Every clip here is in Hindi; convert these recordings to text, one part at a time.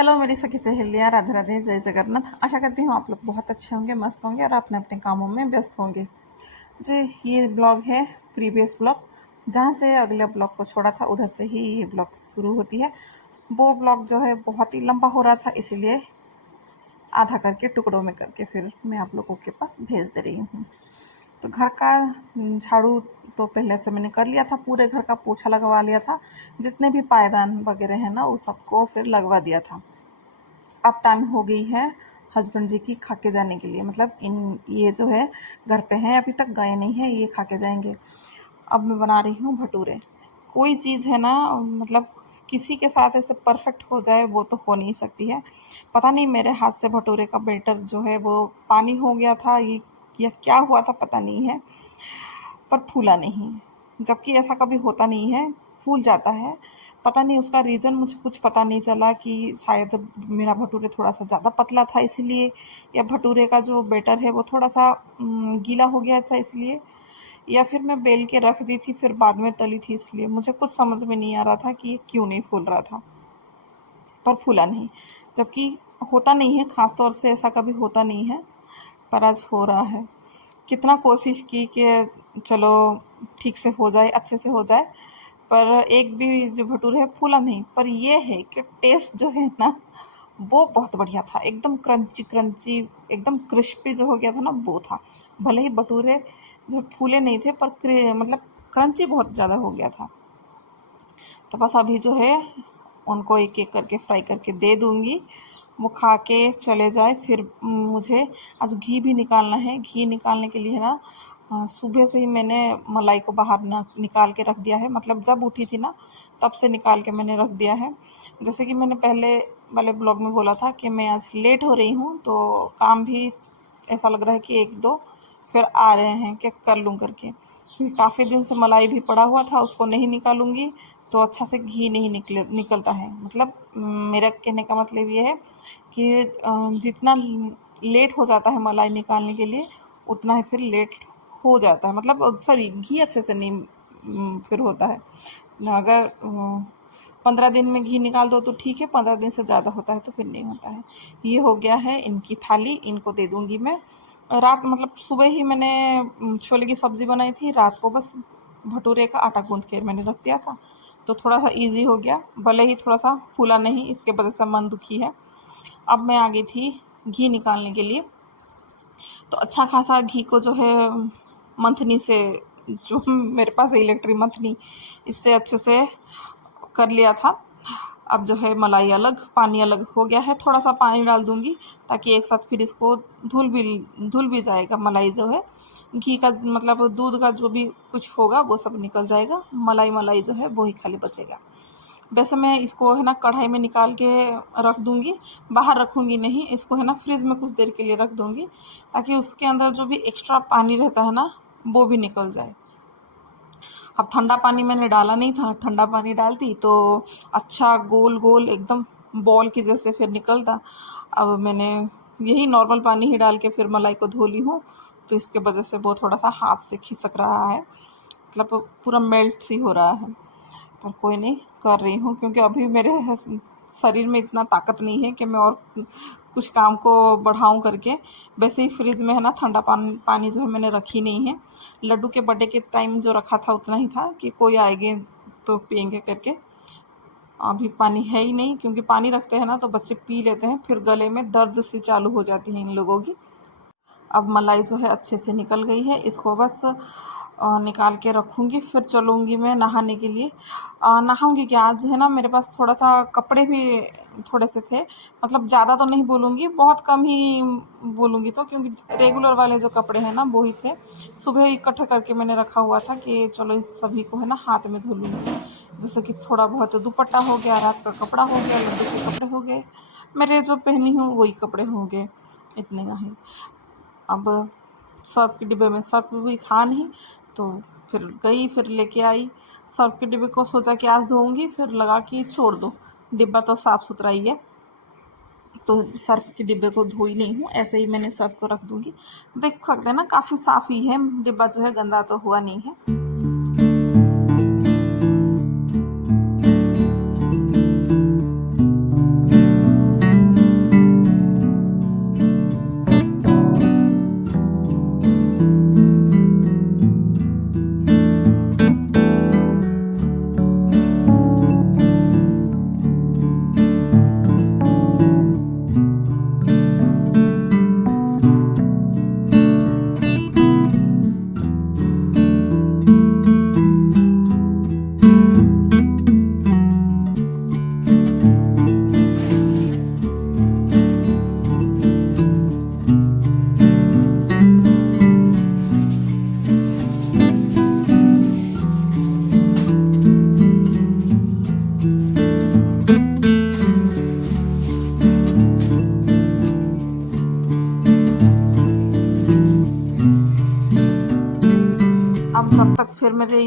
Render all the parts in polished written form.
हेलो मेरी सखी सहेलियाँ, राधे राधे, जय जगन्नाथ। आशा करती हूँ आप लोग बहुत अच्छे होंगे, मस्त होंगे और अपने अपने कामों में व्यस्त होंगे। जी, ये ब्लॉग है प्रीवियस ब्लॉग, जहाँ से अगले ब्लॉग को छोड़ा था उधर से ही ये ब्लॉग शुरू होती है। वो ब्लॉग जो है बहुत ही लंबा हो रहा था, इसीलिए आधा करके टुकड़ों में करके फिर मैं आप लोगों के पास भेज दे रही हूँ। तो घर का झाड़ू तो पहले से मैंने कर लिया था, पूरे घर का पोछा लगवा लिया था, जितने भी पायदान वगैरह है ना वो सबको फिर लगवा दिया था। अब टाइम हो गई है हस्बैंड जी की खा के जाने के लिए, मतलब ये जो है घर पे हैं, अभी तक गए नहीं हैं, ये खा के जाएंगे। अब मैं बना रही हूँ भटूरे। कोई चीज़ है ना, मतलब किसी के साथ ऐसे परफेक्ट हो जाए वो तो हो नहीं सकती है। पता नहीं मेरे हाथ से भटूरे का बैटर जो है वो पानी हो गया था, ये या क्या हुआ था पता नहीं है, पर फूला नहीं। जबकि ऐसा कभी होता नहीं है, फूल जाता है। पता नहीं उसका रीज़न मुझे कुछ पता नहीं चला कि शायद मेरा भटूरे थोड़ा सा ज़्यादा पतला था इसलिए, या भटूरे का जो बैटर है वो थोड़ा सा गीला हो गया था इसलिए, या फिर मैं बेल के रख दी थी फिर बाद में तली थी इसलिए। मुझे कुछ समझ में नहीं आ रहा था कि ये क्यों नहीं फूल रहा था, पर फूला नहीं। जबकि होता नहीं है, ख़ास तौर से ऐसा कभी होता नहीं है, पर आज हो रहा है। कितना कोशिश की कि चलो ठीक से हो जाए, अच्छे से हो जाए, पर एक भी जो भटूरे है फूला नहीं। पर ये है कि टेस्ट जो है ना वो बहुत बढ़िया था, एकदम क्रंची क्रंची, एकदम क्रिस्पी जो हो गया था ना वो था। भले ही भटूरे जो फूले नहीं थे, पर मतलब क्रंची बहुत ज़्यादा हो गया था। तो बस अभी जो है उनको एक एक करके फ्राई करके दे दूँगी, वो खा के चले जाए। फिर मुझे आज घी भी निकालना है। घी निकालने के लिए ना सुबह से ही मैंने मलाई को बाहर ना निकाल के रख दिया है, मतलब जब उठी थी ना तब से निकाल के मैंने रख दिया है। जैसे कि मैंने पहले वाले ब्लॉग में बोला था कि मैं आज लेट हो रही हूँ, तो काम भी ऐसा लग रहा है कि एक दो फिर आ रहे हैं कि कर लूँ करके, क्योंकि काफ़ी दिन से मलाई भी पड़ा हुआ था, उसको नहीं निकालूंगी तो अच्छा से घी नहीं निकलता है। मतलब मेरा कहने का मतलब ये है कि जितना लेट हो जाता है मलाई निकालने के लिए, उतना ही फिर लेट हो जाता है, मतलब सॉरी घी अच्छे से नहीं फिर होता है। अगर 15 दिन में घी निकाल दो तो ठीक है, 15 दिन से ज़्यादा होता है तो फिर नहीं होता है। ये हो गया है इनकी थाली, इनको दे दूँगी मैं। रात मतलब सुबह ही मैंने छोले की सब्ज़ी बनाई थी, रात को बस भटूरे का आटा गूँथ के मैंने रख दिया था, तो थोड़ा सा इजी हो गया। भले ही थोड़ा सा फूला नहीं, इसके वजह से मन दुखी है। अब मैं आ गई थी घी निकालने के लिए, तो अच्छा खासा घी को जो है मंथनी से, जो मेरे पास है इलेक्ट्रिक मंथनी, इससे अच्छे से कर लिया था। अब जो है मलाई अलग पानी अलग हो गया है, थोड़ा सा पानी डाल दूंगी ताकि एक साथ फिर इसको धुल भी जाएगा। मलाई जो है घी का मतलब दूध का जो भी कुछ होगा वो सब निकल जाएगा, मलाई जो है वो ही खाली बचेगा। वैसे मैं इसको है ना कढ़ाई में निकाल के रख दूंगी, बाहर रखूंगी नहीं, इसको है ना फ्रिज में कुछ देर के लिए रख दूंगी ताकि उसके अंदर जो भी एक्स्ट्रा पानी रहता है ना वो भी निकल जाए। अब ठंडा पानी मैंने डाला नहीं था, ठंडा पानी डालती तो अच्छा गोल गोल एकदम बॉल की जैसे फिर निकलता। अब मैंने यही नॉर्मल पानी ही डाल के फिर मलाई को धो ली हूँ, तो इसके वजह से वो थोड़ा सा हाथ से खिसक रहा है, मतलब पूरा मेल्ट सी हो रहा है। पर कोई नहीं, कर रही हूँ क्योंकि अभी मेरे शरीर में इतना ताकत नहीं है कि मैं और कुछ काम को बढ़ाऊँ करके। वैसे ही फ्रिज में है ना ठंडा पानी जो है मैंने रखी नहीं है। लड्डू के बर्थडे के टाइम जो रखा था उतना ही था कि कोई आएंगे तो पियेंगे करके। अभी पानी है ही नहीं, क्योंकि पानी रखते हैं ना तो बच्चे पी लेते हैं, फिर गले में दर्द सी चालू हो जाती है इन लोगों की। अब मलाई जो है अच्छे से निकल गई है, इसको बस निकाल के रखूँगी, फिर चलूँगी मैं नहाने के लिए। नहाऊँगी क्या, आज है ना मेरे पास थोड़ा सा कपड़े भी थोड़े से थे, मतलब ज़्यादा तो नहीं बोलूँगी, बहुत कम ही बोलूँगी, तो क्योंकि रेगुलर वाले जो कपड़े हैं ना वो ही थे। सुबह इकट्ठे करके मैंने रखा हुआ था कि चलो इस सभी को है ना हाथ में धो लूँगी। जैसे कि थोड़ा बहुत दुपट्टा हो गया, रात का कपड़ा हो गया, लड्डू के कपड़े हो गए, मेरे जो पहनी हूँ वही कपड़े हो गए, इतने का ही। अब सर्फ़ के डिब्बे में सर्फ़ भी था नहीं, तो फिर गई, फिर लेके आई सर्फ़ के डिब्बे को, सोचा कि आज धोऊंगी, फिर लगा कि छोड़ दो, डिब्बा तो साफ़ सुथरा ही है, तो सर्फ़ के डिब्बे को धोई नहीं हूँ, ऐसे ही मैंने सर्फ़ को रख दूँगी। देख सकते हैं ना काफ़ी साफ़ ही है डिब्बा, जो है गंदा तो हुआ नहीं है।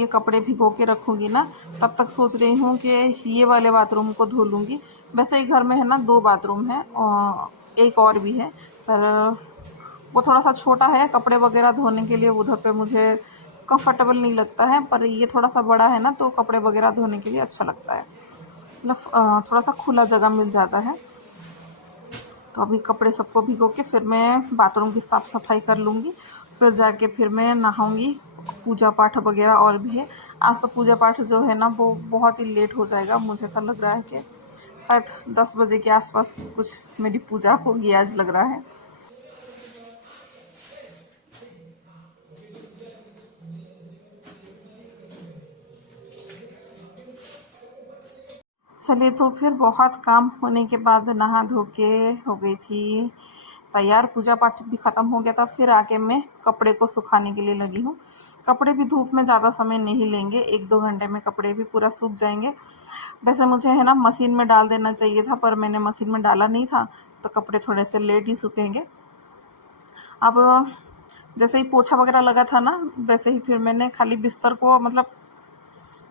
ये कपड़े भिगो के रखूँगी ना, तब तक सोच रही हूँ कि ये वाले बाथरूम को धो लूँगी। वैसे ही घर में है ना 2 बाथरूम है और एक और भी है, पर वो थोड़ा सा छोटा है कपड़े वगैरह धोने के लिए, उधर पे मुझे कंफर्टेबल नहीं लगता है। पर ये थोड़ा सा बड़ा है ना, तो कपड़े वगैरह धोने के लिए अच्छा लगता है, मतलब थोड़ा सा खुला जगह मिल जाता है। तो अभी कपड़े सबको भिगो के फिर मैं बाथरूम की साफ़ सफाई कर लूँगी, फिर जाके फिर मैं नहाऊँगी। पूजा पाठ वगैरह और भी है। आज तो पूजा पाठ जो है ना वो बहुत ही लेट हो जाएगा। मुझे ऐसा लग रहा है कि शायद 10 बजे के आसपास कुछ मेरी पूजा होगी आज, लग रहा है। चलिए, तो फिर बहुत काम होने के बाद नहा धो के हो गई थी तैयार, पूजा पाठ भी ख़त्म हो गया था। फिर आके मैं कपड़े को सुखाने के लिए लगी हूँ। कपड़े भी धूप में ज़्यादा समय नहीं लेंगे, 1-2 घंटे में कपड़े भी पूरा सूख जाएंगे। वैसे मुझे है ना मशीन में डाल देना चाहिए था, पर मैंने मशीन में डाला नहीं था, तो कपड़े थोड़े से लेट ही सूखेंगे। अब जैसे ही पोछा वगैरह लगा था ना, वैसे ही फिर मैंने खाली बिस्तर को, मतलब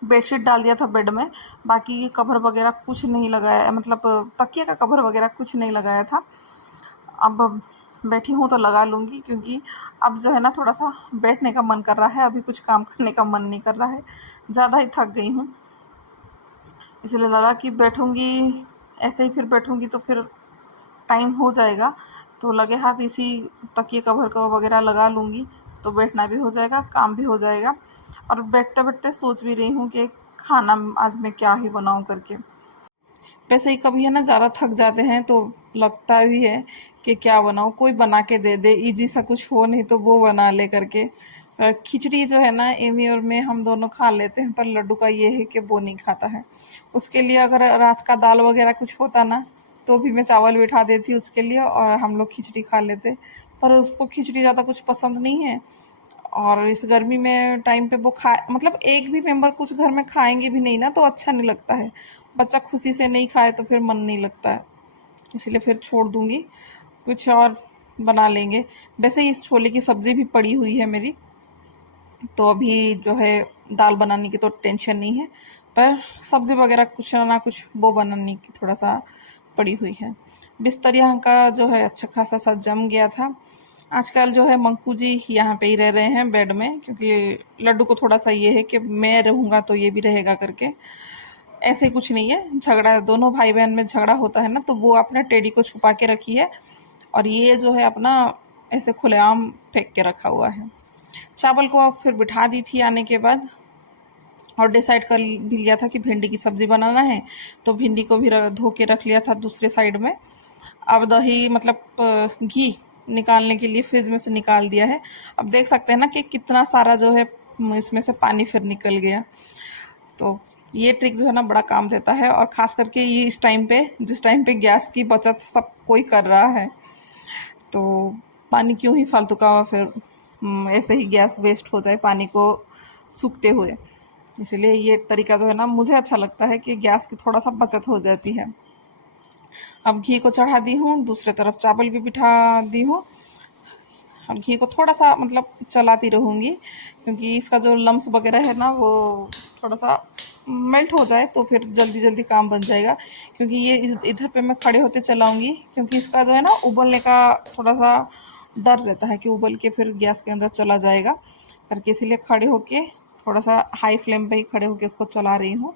बेडशीट डाल दिया था बेड में। बाकी कवर वगैरह कुछ नहीं लगाया, मतलब तकिए का कवर वगैरह कुछ नहीं लगाया था। अब बैठी हूँ तो लगा लूँगी, क्योंकि अब जो है ना थोड़ा सा बैठने का मन कर रहा है, अभी कुछ काम करने का मन नहीं कर रहा है, ज़्यादा ही थक गई हूँ। इसलिए लगा कि बैठूँगी, ऐसे ही फिर बैठूँगी तो फिर टाइम हो जाएगा, तो लगे हाथ इसी तकिए कवर को वगैरह लगा लूँगी, तो बैठना भी हो जाएगा, काम भी हो जाएगा। और बैठते बैठते सोच भी रही हूँ कि खाना आज मैं क्या ही बनाऊँ करके। वैसे ही कभी है ना ज़्यादा थक जाते हैं तो लगता भी है कि क्या बनाऊँ, कोई बना के दे दे, इजी सा कुछ हो, नहीं तो वो बना ले करके। पर खिचड़ी जो है ना, एमी और मैं हम दोनों खा लेते हैं, पर लड्डू का ये है कि वो नहीं खाता है। उसके लिए अगर रात का दाल वगैरह कुछ होता ना, तो भी मैं चावल बिठा देती उसके लिए और हम लोग खिचड़ी खा लेते। पर उसको खिचड़ी ज़्यादा कुछ पसंद नहीं है, और इस गर्मी में टाइम पे वो खा, मतलब एक भी मेंबर कुछ घर में खाएंगे भी नहीं ना, तो अच्छा नहीं लगता है। बच्चा खुशी से नहीं खाए तो फिर मन नहीं लगता है, इसलिए फिर छोड़ दूंगी, कुछ और बना लेंगे। वैसे ही छोले की सब्ज़ी भी पड़ी हुई है मेरी, तो अभी जो है दाल बनाने की तो टेंशन नहीं है, पर सब्ज़ी वगैरह कुछ ना कुछ वो बनाने की थोड़ा सा पड़ी हुई है। बिस्तर यहाँ का जो है अच्छा खासा सा जम गया था। आजकल जो है मंकू जी यहाँ पे ही रह रहे हैं बेड में, क्योंकि लड्डू को थोड़ा सा ये है कि मैं रहूँगा तो ये भी रहेगा करके। ऐसे कुछ नहीं है, झगड़ा दोनों भाई बहन में झगड़ा होता है ना, तो वो अपने टेडी को छुपा के रखी है, और ये जो है अपना ऐसे खुलेआम फेंक के रखा हुआ है। चावल को अब फिर बिठा दी थी आने के बाद, और डिसाइड कर भी लिया था कि भिंडी की सब्ज़ी बनाना है, तो भिंडी को भी धो के रख लिया था दूसरे साइड में। अब दही, मतलब घी निकालने के लिए फ्रिज में से निकाल दिया है। अब देख सकते हैं ना कि कितना सारा जो है इसमें से पानी फिर निकल गया। तो ये ट्रिक जो है ना बड़ा काम देता है, और ख़ास करके ये इस टाइम पे, जिस टाइम पे गैस की बचत सब कोई कर रहा है, तो पानी क्यों ही फालतू का फिर ऐसे ही गैस वेस्ट हो जाए पानी को सूखते हुए। इसलिए ये तरीका जो है ना मुझे अच्छा लगता है कि गैस की थोड़ा सा बचत हो जाती है। अब घी को चढ़ा दी हूँ, दूसरे तरफ चावल भी बिठा दी हूँ, और घी को थोड़ा सा मतलब चलाती रहूँगी, क्योंकि इसका जो लम्स वगैरह है ना वो थोड़ा सा मेल्ट हो जाए तो फिर जल्दी जल्दी काम बन जाएगा। क्योंकि ये इधर पे मैं खड़े होते चलाऊँगी, क्योंकि इसका जो है ना उबलने का थोड़ा सा डर रहता है कि उबल के फिर गैस के अंदर चला जाएगा करके, इसीलिए खड़े होके थोड़ा सा हाई फ्लेम पे ही खड़े होके इसको चला रही हूँ,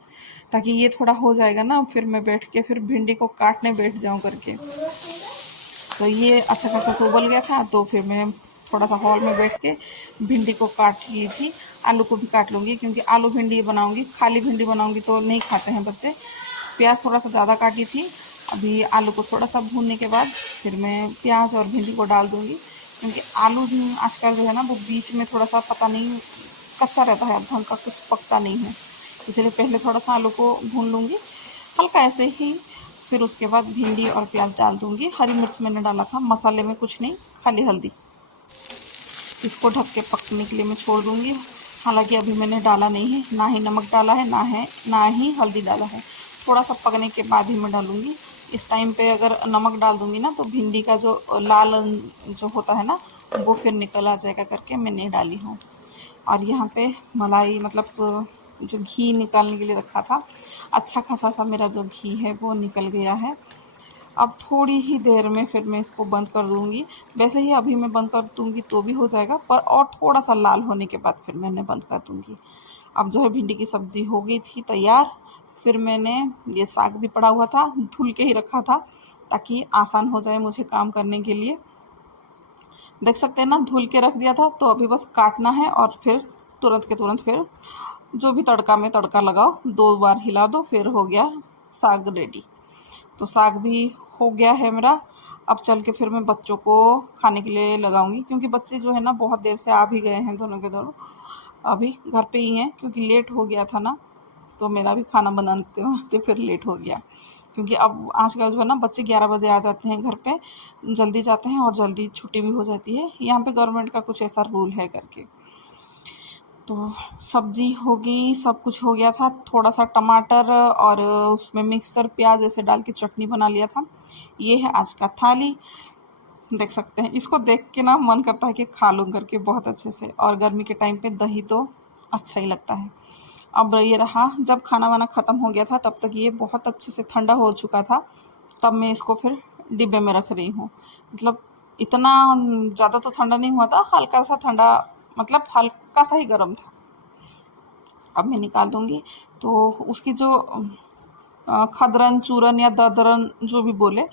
ताकि ये थोड़ा हो जाएगा ना, फिर मैं बैठ के फिर भिंडी को काटने बैठ जाऊँ करके। तो ये अच्छा खासा से उबल गया था, तो फिर मैं थोड़ा सा हॉल में बैठ के भिंडी को काट ली थी। आलू को भी काट लूँगी, क्योंकि आलू भिंडी बनाऊँगी, खाली भिंडी बनाऊँगी तो नहीं खाते हैं बच्चे। प्याज थोड़ा सा ज़्यादा काटी थी। अभी आलू को थोड़ा सा भूनने के बाद फिर मैं प्याज और भिंडी को डाल दूँगी, क्योंकि आलू आजकल जो है ना वो बीच में थोड़ा सा पता नहीं कच्चा रहता है, ढंग का कुछ पकता नहीं है, इसलिए पहले थोड़ा सा आलू को भून लूँगी हल्का ऐसे ही। फिर उसके बाद भिंडी और प्याज डाल दूँगी। हरी मिर्च मैंने डाला था, मसाले में कुछ नहीं, खाली हल्दी। इसको ढक के पकने के लिए मैं छोड़ दूँगी। हालांकि अभी मैंने डाला नहीं है, ना ही नमक डाला है, ना ही हल्दी डाला है। थोड़ा सा पकने के बाद ही मैं डालूँगी। इस टाइम पे अगर नमक डाल दूँगी ना, तो भिंडी का जो लाल जो होता है ना वो फिर निकल आ जाएगा करके मैं नहीं डाली हूँ। और यहाँ पे मलाई मतलब जो घी निकालने के लिए रखा था, अच्छा खासा सा मेरा जो घी है वो निकल गया है। अब थोड़ी ही देर में फिर मैं इसको बंद कर दूंगी। वैसे ही अभी मैं बंद कर दूंगी तो भी हो जाएगा, पर और थोड़ा सा लाल होने के बाद फिर मैंने बंद कर दूंगी। अब जो है भिंडी की सब्जी हो गई थी तैयार। फिर मैंने ये साग भी पड़ा हुआ था, धुल के ही रखा था ताकि आसान हो जाए मुझे काम करने के लिए। देख सकते हैं ना, धुल के रख दिया था, तो अभी बस काटना है और फिर तुरंत के तुरंत फिर जो भी तड़का में तड़का लगाओ, 2 बार हिला दो, फिर हो गया साग रेडी। तो साग भी हो गया है मेरा। अब चल के फिर मैं बच्चों को खाने के लिए लगाऊंगी, क्योंकि बच्चे जो है ना बहुत देर से आ भी गए हैं, दोनों के दोनों अभी घर पे ही हैं, क्योंकि लेट हो गया था ना, तो मेरा भी खाना बनाते बनाते फिर लेट हो गया। क्योंकि अब आजकल जो है ना बच्चे 11 बजे आ जाते हैं घर पे, जल्दी जाते हैं और जल्दी छुट्टी भी हो जाती है, यहाँ पे गवर्नमेंट का कुछ ऐसा रूल है करके। तो सब्जी हो गई, सब कुछ हो गया था। थोड़ा सा टमाटर और उसमें मिक्सर प्याज ऐसे डाल के चटनी बना लिया था। ये है आज का थाली। देख सकते हैं, इसको देख के ना मन करता है कि खा लूँ करके बहुत अच्छे से। और गर्मी के टाइम पे दही तो अच्छा ही लगता है। अब ये रहा, जब खाना वाना ख़त्म हो गया था तब तक ये बहुत अच्छे से ठंडा हो चुका था। तब मैं इसको फिर डिब्बे में रख रही हूँ। मतलब इतना ज़्यादा तो ठंडा नहीं हुआ था, हल्का सा ठंडा, मतलब हल्का सा ही गर्म था। अब मैं निकाल दूंगी। तो उसकी जो खदरन चूरन या दरदरन जो भी बोले,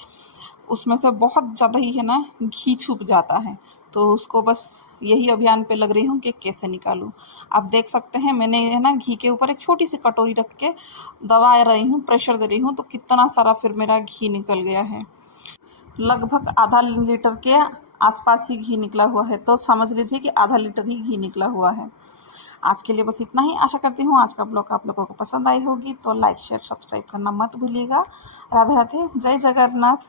उसमें से बहुत ज़्यादा ही है ना घी छुप जाता है। तो उसको बस यही अभियान पे लग रही हूँ कि कैसे निकालूं। आप देख सकते हैं, मैंने है ना घी के ऊपर एक छोटी सी कटोरी रख के दबा रही हूँ, प्रेशर दे रही हूँ, तो कितना सारा फिर मेरा घी निकल गया है। लगभग आधा लीटर के आसपास ही घी निकला हुआ है, तो समझ लीजिए कि आधा लीटर ही घी निकला हुआ है। आज के लिए बस इतना ही। आशा करती हूँ आज का ब्लॉग आप लोगों को पसंद आई होगी, तो लाइक शेयर सब्सक्राइब करना मत भूलिएगा। राधे राधे, जय जगन्नाथ।